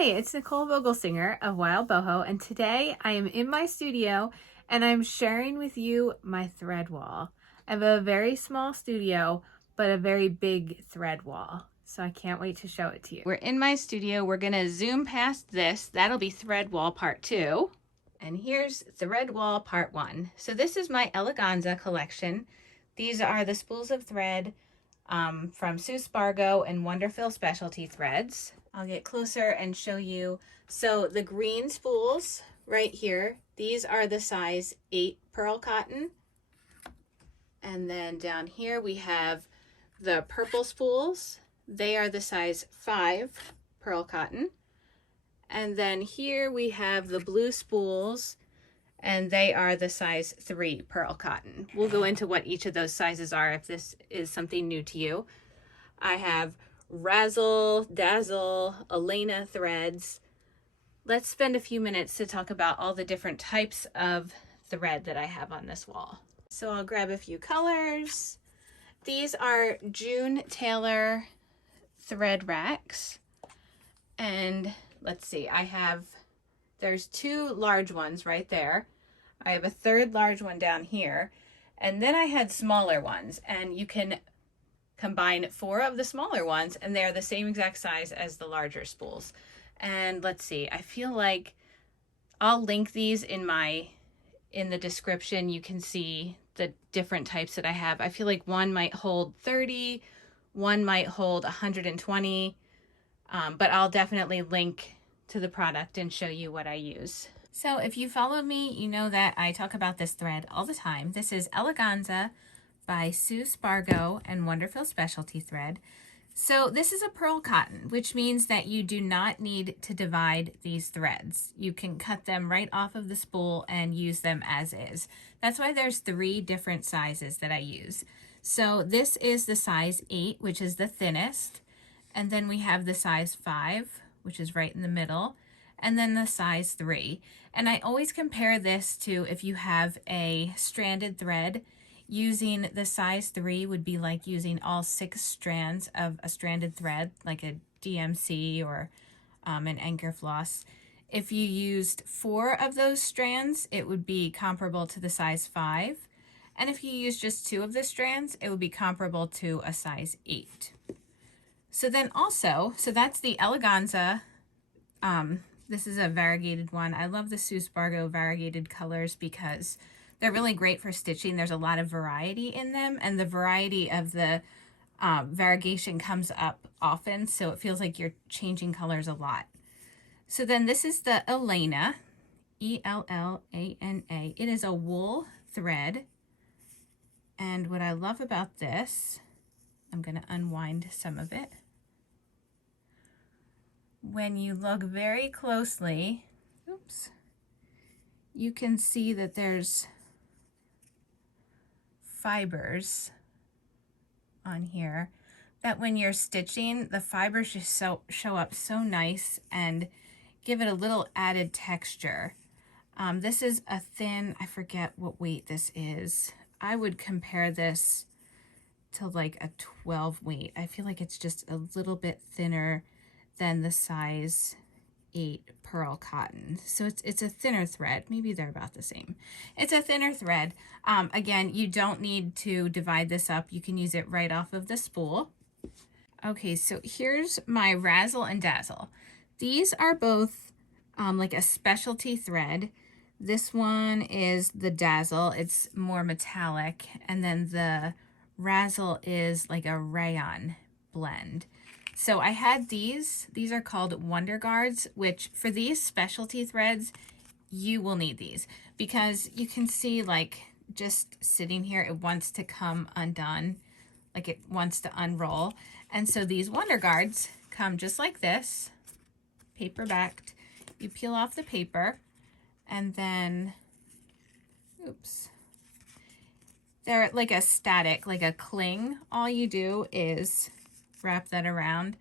Hi, it's Nicole Vogelsinger of Wild Boho, and today I am in my studio and I'm sharing with you my thread wall. I have a very small studio, but a very big thread wall, so I can't wait to show it to you. We're in my studio. We're gonna zoom past this. That'll be thread wall part 2. And here's thread wall part 1. So this is my Eleganza collection. These are the spools of thread from Sue Spargo and Wonderful Specialty Threads. I'll get closer and show you. So the green spools right here, these are the size 8 pearl cotton. And then down here we have the purple spools. They are the size 5 pearl cotton. And then here we have the blue spools, and they are the size 3 pearl cotton. We'll go into what each of those sizes are if this is something new to you. I have Razzle, Dazzle, Elena threads. Let's spend a few minutes to talk about all the different types of thread that I have on this wall. So I'll grab a few colors. These are June Taylor thread racks. And let's see, there's 2 large ones right there. I have a 3rd large one down here. And then I had smaller ones, and you can combine 4 of the smaller ones and they're the same exact size as the larger spools. And let's see, I feel like I'll link these in the description. You can see the different types that I have. I feel like one might hold 30, one might hold 120, but I'll definitely link to the product and show you what I use. So if you follow me, you know that I talk about this thread all the time. This is Eleganza by Sue Spargo and Wonderful Specialty Thread. So this is a pearl cotton, which means that you do not need to divide these threads. You can cut them right off of the spool and use them as is. That's why there's 3 different sizes that I use. So this is the size 8, which is the thinnest. And then we have the size 5, which is right in the middle. And then the size 3. And I always compare this to if you have a stranded thread. Using the size 3 would be like using all 6 strands of a stranded thread, like a DMC or an anchor floss. If you used 4 of those strands, it would be comparable to the size 5. And if you use just 2 of the strands, it would be comparable to a size 8. So then also, so that's the Eleganza. This is a variegated one. I love the Sue Spargo variegated colors because they're really great for stitching. There's a lot of variety in them, and the variety of the variegation comes up often, so it feels like you're changing colors a lot. So then this is the Elena, E-L-L-A-N-A. It is a wool thread, and what I love about this, I'm going to unwind some of it. When you look very closely, oops, you can see that there's fibers on here that when you're stitching, the fibers just show up so nice and give it a little added texture. This is a thin, I forget what weight this is. I would compare this to like a 12 weight. I feel like it's just a little bit thinner than the size 8 pearl cotton. So it's a thinner thread. Maybe they're about the same. It's a thinner thread. Again, you don't need to divide this up. You can use it right off of the spool. Okay, so here's my Razzle and Dazzle. These are both like a specialty thread. This one is the Dazzle. It's more metallic. And then the Razzle is like a rayon blend. So I had these are called Wonder Guards, which for these specialty threads, you will need these because you can see like just sitting here, it wants to come undone, like it wants to unroll. And so these Wonder Guards come just like this, paper backed. You peel off the paper and then, oops, they're like a static, like a cling. All you do is wrap that around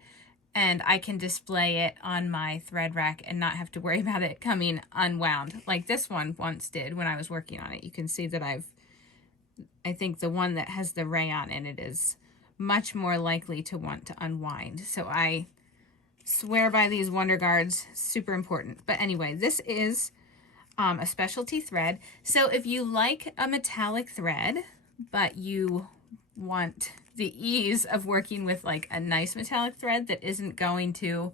and I can display it on my thread rack and not have to worry about it coming unwound like this one once did when I was working on it. You can see that I think the one that has the rayon in it is much more likely to want to unwind. So I swear by these Wonder Guards, super important. But anyway, this is a specialty thread. So if you like a metallic thread, but you want the ease of working with like a nice metallic thread that isn't going to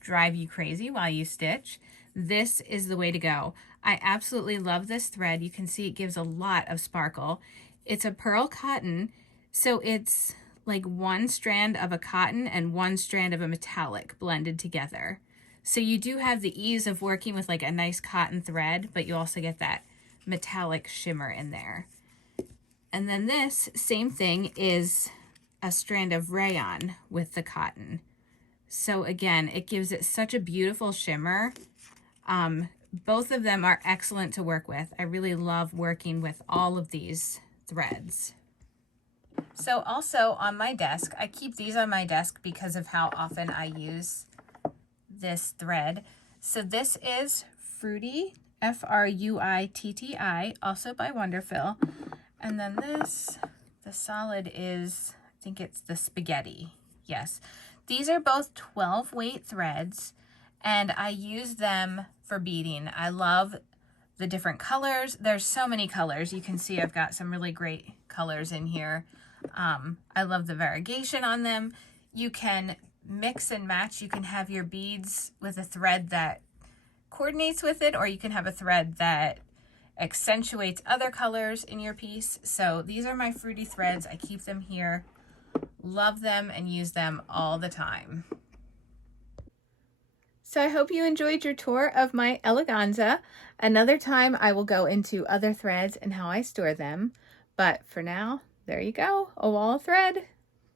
drive you crazy while you stitch, this is the way to go. I absolutely love this thread. You can see it gives a lot of sparkle. It's a pearl cotton, so it's like one strand of a cotton and one strand of a metallic blended together. So you do have the ease of working with like a nice cotton thread, but you also get that metallic shimmer in there. And then this same thing is a strand of rayon with the cotton. So again, it gives it such a beautiful shimmer. Both of them are excellent to work with. I really love working with all of these threads. So also on my desk, I keep these on my desk because of how often I use this thread. So this is Fruity, F-R-U-I-T-T-I, also by Wonderfil. And then this, the solid is, I think it's the Spaghetti. Yes. These are both 12 weight threads, and I use them for beading. I love the different colors. There's so many colors. You can see I've got some really great colors in here. I love the variegation on them. You can mix and match. You can have your beads with a thread that coordinates with it, or you can have a thread that accentuates other colors in your piece. So these are my Fruity threads. I keep them here. Love them and use them all the time. So I hope you enjoyed your tour of my Eleganza. Another time I will go into other threads and how I store them. But for now, there you go, a wall of thread.